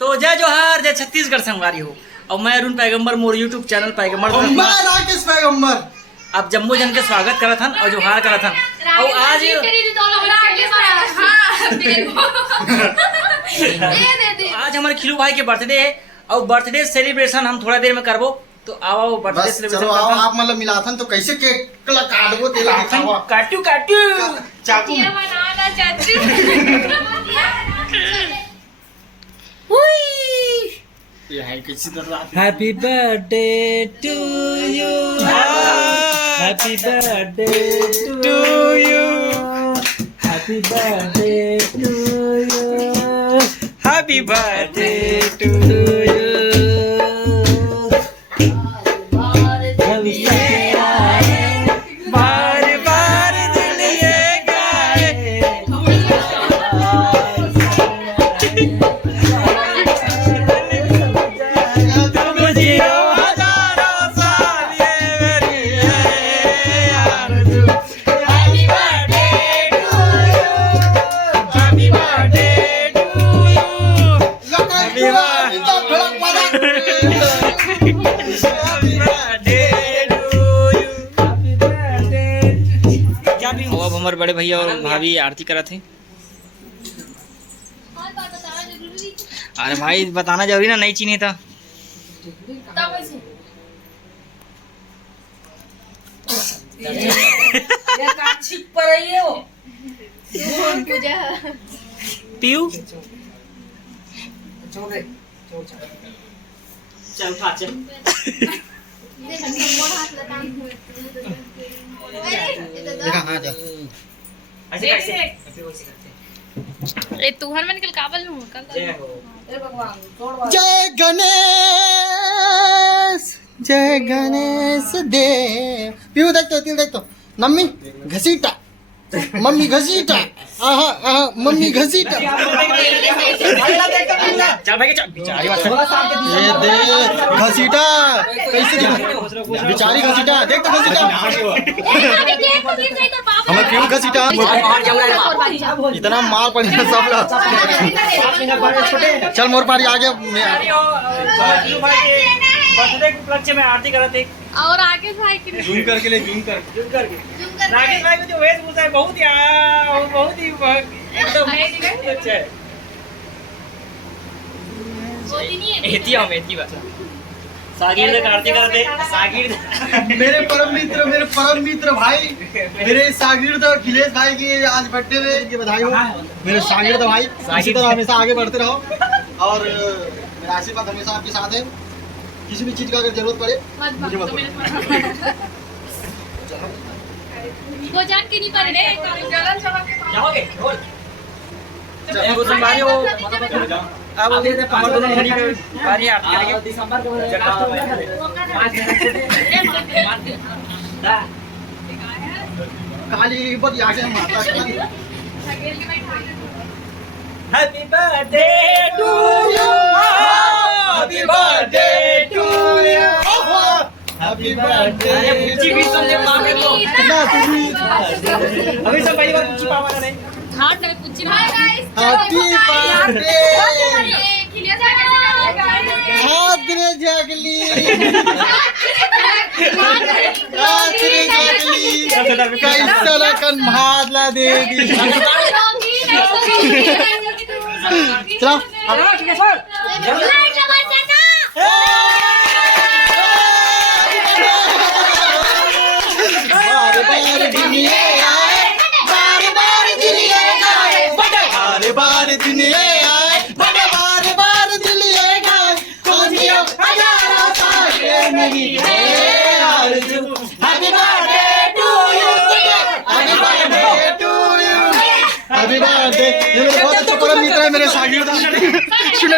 तो जय जोहार, जय छत्तीसगढ़ संगवारी हो। और मैं अरुण पैगंबर, मोर यूट्यूब चैनल पैगंबर राकेश पैगंबर अब जम्मू जन के स्वागत करा था और जोहार करा था। और आज आज हमारे खिलू भाई के बर्थडे है और बर्थडे सेलिब्रेशन हम थोड़ा देर में करबो। तो आओ बर्थडे सेलिब्रेशन आओ। आप मतलब मिलाथन तो कैसे केक काटबो तेला काटू चाकू Happy birthday to you. Happy birthday to you. Happy birthday to you. Happy birthday to you. बार बार दिल ये गाए अब हमारे बड़े भैया और भाभी आरती करा थे। अरे भाई बताना जरूरी ना, नहीं चीनी था। पीयू चल खा चल। तुहर में निकल काबल में जय गणेश, जय गणेश देव। पीऊ देख तो नम्मी घसीटा, मम्मी घसीटा, आहा आहा मम्मी घसीटा। चल भाई चल बिचारी बात ये दे घसीटा कैसे बिचारी घसीटा देख तो घसीटा हमें क्यों घसीटा इतना मार पड़ी है सब लोग। चल मोर पारी आगे बर्थडे के उपलक्ष्य में आरती करा थे। और राकेश भाई की जूम करके ले जूम कर राकेश भाई को जो वेशभूषा है बहुत ही एकदम अच्छा है। एती बात सागिर ने आरती करा थे। सागिर मेरे परम मित्र भाई, मेरे सागिर तो अखिलेश भाई की आज बर्थडे में की बधाई हो। मेरे सागिर तो भाई इसी तरह हमेशा आगे बढ़ते रहो और मेरा आशीर्वाद हमेशा आपके साथ है। किसी भी चीज का अगर जरूरत पड़े मुझे बताओ। वो जान के नहीं पर रे जाओगे बोल वो संभाली हो। अब दे दे 5 बजे घड़ी पे बारी आरती करेंगे दिसंबर के काली बड़ी आगे माता happy birthday to you, happy birthday to you, happy birthday. पूछी भी समझे मांगे तो ना तुम्ही अभी सब पहली बार पूछी पावा नहीं हाथ में कुछ हाय गाइस हैप्पी बर्थडे खिलिया जाके हाथ रे जगली कैसा रकन भादला दे दी। चलो बार दिन आए, बार दिल ये गाए, खुशियों हजारों साले मेरी है आरज़ू। Happy birthday to you, happy birthday to you, happy birthday. ये मेरे बहुत अच्छा परम मित्र है, मेरे शागिर्द। सुन दे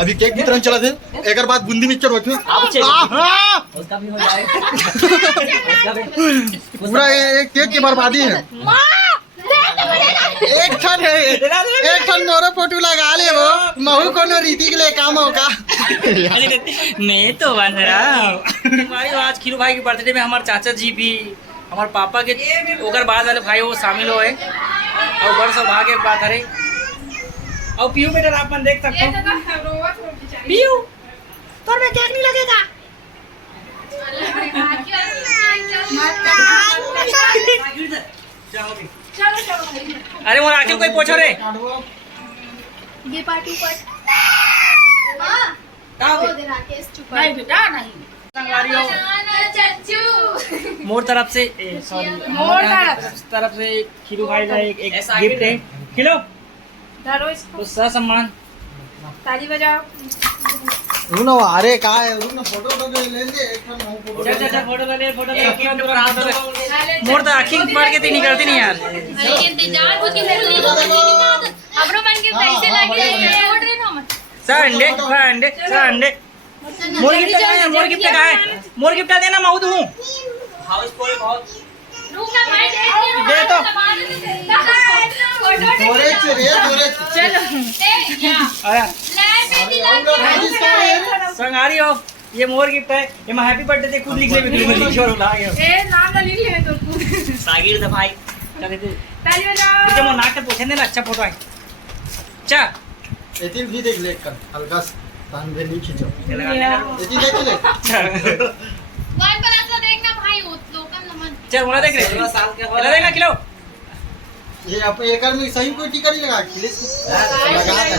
अभी केक वितरण चला थे एक बाद बूंदी मिक्सचर होती उसका भी हो जाएगा पूरा एक केक की बर्बादी है। एक ठन है एक ठन मोरो फोटो लगा ले वो महू कोनो रीति के लिए काम होगा। नहीं तो बन रहा हमारी आज खीरू भाई के बर्थडे में हमारे चाचा जी भी हमारे पापा के ओकर बाद वाले भाई वो शामिल हुए और बड़ सौभाग्य की बात है। और पीयू बेटा आप मन देख सकते हो पीयू तोर में केक नहीं लगेगा। अरे वो आखिर कोई पूछो रे ये पार्टी पर नहीं बेटा नहीं। चच्चू मोर तरफ से सॉरी मोर तरफ से खीरू भाई का एक गिफ्ट है। खिलो धरो इसको, तो सम्मान ताली बजाओ। रुनो अरे का है रुनो फोटो तो ले लेंगे एक ठन महू फोटो चल चल चल फोटो ले फोटो ले मोर तो आखिर पढ़ के ती निकलती नहीं यार। अरे इंतजार कुछ की फूल नहीं होता हमरो मन के पैसे लगे छोड़ रे ना मत संडे मोर गिफ्ट का है मोर गिफ्ट देना माऊ तू हाउस कोई बहुत रुक ना भाई दे तो दोरे रे दोरे चलो ए या आया ले मेहंदी लगी संगारी हो ये मोर गिफ्ट है ये मैं हैप्पी बर्थडे ते खुद लिख ले भी लिख और ला गया ए नाम ना लिख ले तो सागिर द भाई चल दे ताली बजाओ। मुझे वो नाक के पूछने देना अच्छा फोटो है चा एतिल भी देख ले कर हल्का तान दे नहीं खींचो लगा एतिल देख ले वन पर असला देखना भाई वो लोकल नमन चल मोला देख रे 16 साल के हो देना किलो ये आप एकर में सही कोई टिका नहीं लगा खिले लगा दे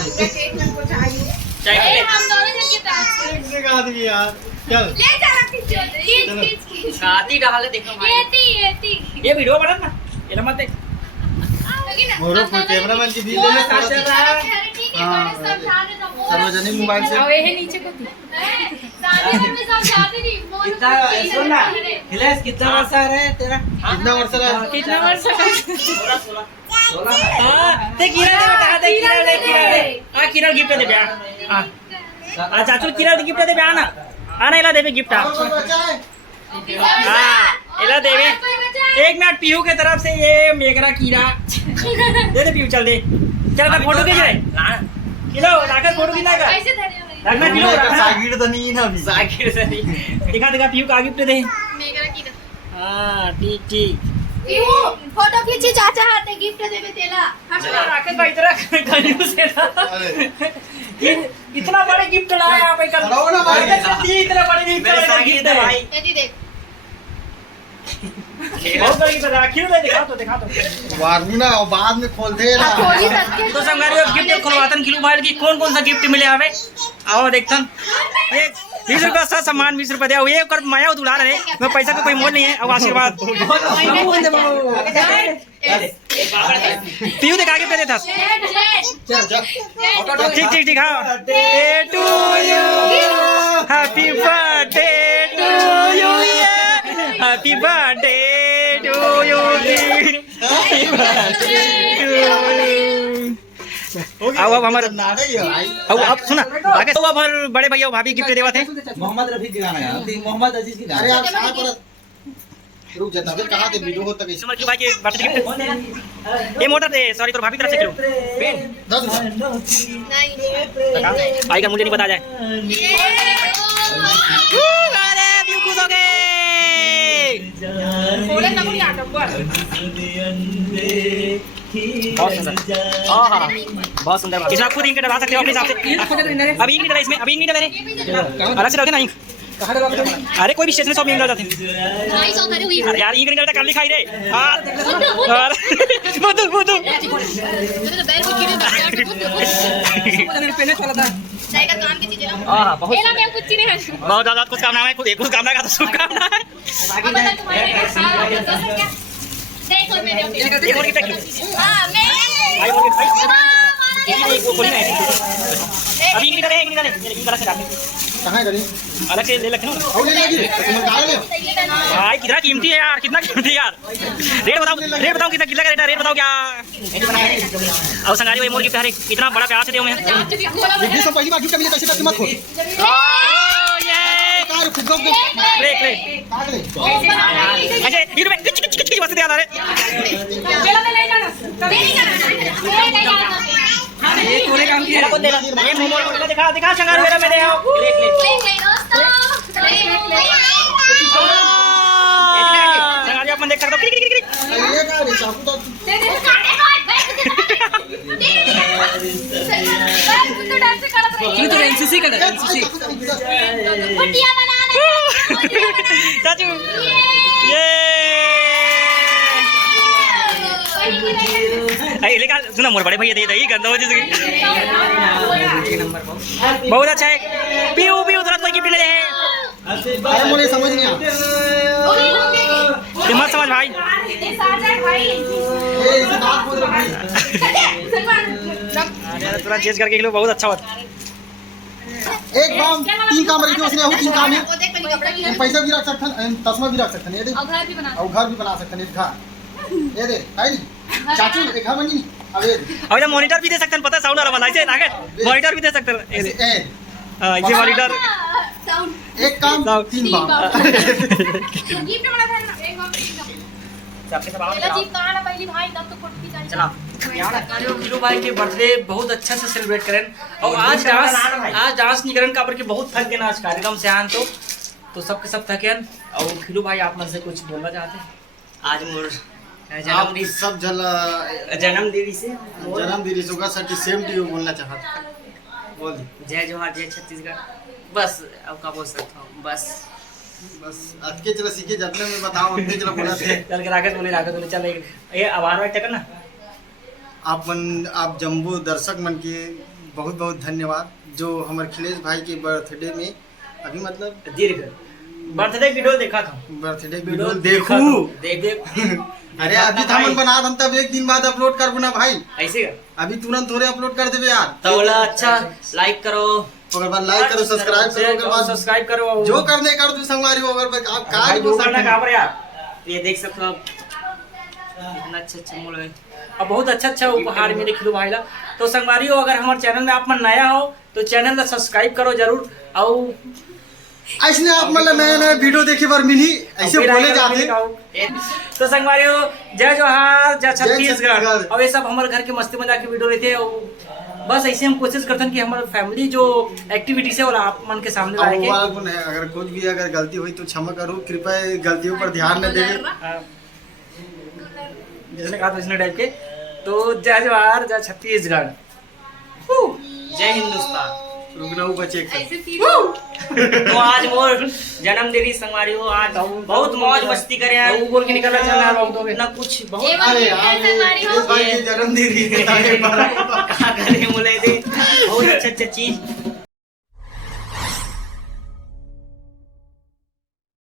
चाय ए ले हम दोनों जन के पास लगा दी यार चल ले चला खींच खींच छाती डाल देखो भाई एती ये वीडियो बना ना ये मत देख लगी ना मोरो कैमरामैन की दिल ले सार्वजनिक मोबाइल से अब ये नीचे को कितना वर्ष है तेरा कितना वर्ष रहा कितना वर्ष का 16 ते किरण दे बेटा दे किरण दे आ किरण गिफ्ट दे बे आ चाचू किरण गिफ्ट दे बे आना आना इला देबे गिफ्ट आ हां इला देबे एक मिनट पीयू के तरफ से ये मेघरा कीरा दे दे पीयू चल दे चल ना फोटो खींच रे किलो राखत फोटो खींचा का कैसे धरे रखना किलो रखना सागिर तो नहीं ना अभी सागिर से नहीं दिखा पीयू का गिफ्ट दे मेरा की हां ठीक यू फोटो खींची चाचा हाथे गिफ्ट देबे तेला चला राकेश भाई तेरा कंजूस है ना इतना बड़े गिफ्ट लाया आप एक चलाओ ना भाई। इतना बड़े गिफ्ट है भाई यदि देख बहुत बड़ी गिफ्ट राखी ले दिखा तो वारू ना और बाद में खोल दे ना खोली सकते तो संगारियों गिफ्ट खुलवातन खिलू भाई की कौन सा गिफ्ट मिले हमें आओ देखतन ये 20 रुपया सा सामान 20 रुपया दिया ये कर माया उड़ा रहे मैं पैसा का कोई मोल नहीं है अब आशीर्वाद पीयू दिखा के दे था चल चल ठीक हाँ day to you happy birthday to you happy birthday to you happy birthday to you अब हमारे अब सुना आगे तो अब बड़े भैया भाभी गिफ्ट देवा थे मोहम्मद रफी की गाना है मोहम्मद अजीज की अरे गाना यार कहां पर रुक जा तब कहां दे वीडियो हो तक समर की भाई के बर्थडे गिफ्ट ये मोटर दे सॉरी तो भाभी तरफ से करो पेन 10 नहीं आएगा मुझे नहीं पता जाए अरे व्यू खुश हो गए थोड़े नमक नाटक पर बहुत सुंदर बहुत सुंदर इसमें आप खुद इंक डलवा सकते हो अपने हिसाब से अभी इंक नहीं डला इसमें अभी इंक नहीं डला मेरे अलग से डालते ना इंक अरे कोई भी स्टेशनरी शॉप में इंक डालते हैं नाइस होता रे हुई अरे यार इंक नहीं डालता कल दिखाई रे बुद्धू बुद्धू तो बैल को कीड़े पेने चला था जाएगा काम की चीजें ना हां बहुत एला मैं कुछ नहीं है बहुत ज्यादा कुछ कामना है खुद कुछ कामना का तो शुभकामना है अब बता तुम्हारे देखो मेरे एक और गिफ्ट हां मैं भाई और गिफ्ट वो खोली ना अभी इनकी तरह इनकी तरह से डालते कहाँ है गरीब अलग से ले लेते हैं और ले लेगी तो तुम कहाँ ले भाई कितना कीमती है यार कितना कीमती है यार रेट बताओ कितना किलो का रेट है रेट बताओ क्या और संगारी भाई मोर गिफ्ट है इतना बड़ा प्यार से दे मैं ये सब पहली बार गिफ्ट मिले कैसे करके मत खोल कार फुग्गा को प्ले काट ले अच्छा ये रुपए किच किच किच बस दे आ रहा है ये थोड़े काम की मेरा कौन देगा ये मोमो दिखा संगारी मेरा मेरे आओ संगारी अपन देख सकते हो ये का रे चाकू तो तो एनसीसी का एनसीसी चाचू ये अरे लेकिन सुना मोर बड़े भैया दे गंदा हो जैसे बहुत अच्छा है पीऊ पीऊ तुरंत कोई गिफ्ट ले है अरे मुझे समझ नहीं आ मत समझ भाई ये इसे बात बोल रहा है तुरंत चेंज करके बहुत अच्छा होता एक काम 3 काम रखी उसने वो 3 काम है पैसा भी रख सकते हैं तस्मा भी रख सकते हैं ये देख और घर भी बना सकते हैं घर ये दे आई चाचू एक घर बनी अब ये अब ये मॉनिटर भी दे सकते हैं पता है साउंड वाला वाला ऐसे लागत मॉनिटर भी दे सकते हैं ये दे हां ये मॉनिटर एक काम 3 बार गिफ्ट बना था ना एक बार सबके सब आओ चला जीत कहां ना पहली भाई तब तो फोटो खींचा चला यार किलो भाई के बर्थडे बहुत अच्छा से सेलिब्रेट करें और आज डांस नहीं करें का कि बहुत थक गए आज कार्यक्रम से आन तो सबके सब थके और खिलू भाई आप मन से कुछ बोलना चाहते हैं आज मोर आप सब जन्मदिन से जन्मदिन शुभकामनाएं सेम टू यू बोलना चाहता बोल जय जोहार जय छत्तीसगढ़ बस अब का बोल सकता हूँ बस आज के चला सीखे जाते में बताओ उतने चला बोला थे चल के रागत बोले चल ये आभार वाट कर ना आप जम्बू दर्शक मन के बहुत बहुत धन्यवाद जो हमारे अखिलेश भाई के बर्थडे में अभी मतलब दीर्घ बर्थडे वीडियो देखा था बर्थडे वीडियो देखू देख अरे अभी था मन बना हम तब एक दिन बाद अपलोड कर ना भाई ऐसे अभी तुरंत थोड़े अपलोड कर देवे यार तो बोला अच्छा लाइक करो अगर बाद लाइक करो सब्सक्राइब करो अगर बाद सब्सक्राइब करो जो करने कर तू संगवारी अगर आप काय वो करना काबर यार ये देख सकते हो आप इतना अच्छा मोल है और बहुत अच्छा उपहार मिले खिलू भाई ला तो संगवारी हो अगर हमारे चैनल में आप मन नया हो तो चैनल ला सब्सक्राइब करो जरूर और ऐसे आप मतलब नया वीडियो देखे बार मिली ऐसे बोले जाते तो संगवारी हो जय जोहार जय छत्तीसगढ़ और ये सब हमारे घर के मस्ती मजाक के वीडियो रहते हैं बस ऐसे हम कोशिश करते हैं कि हमारे फैमिली जो एक्टिविटीज है वो आप मन के सामने लाए के अगर कुछ भी अगर गलती हुई तो क्षमा करो कृपया गलतियों पर ध्यान न देवे जिसने कहा तो इसने टाइप के तो जय जोहार जय छत्तीसगढ़ जय हिंदुस्तान रुकनाऊ बचे तो आज मोर जन्मदिन संगवारी हो आज बहुत मौज मस्ती करे यार बोल के निकलना चल रहा बहुत हो गया ना कुछ बहुत अरे यार भाई जन्मदिन बोले थे बहुत अच्छा चीज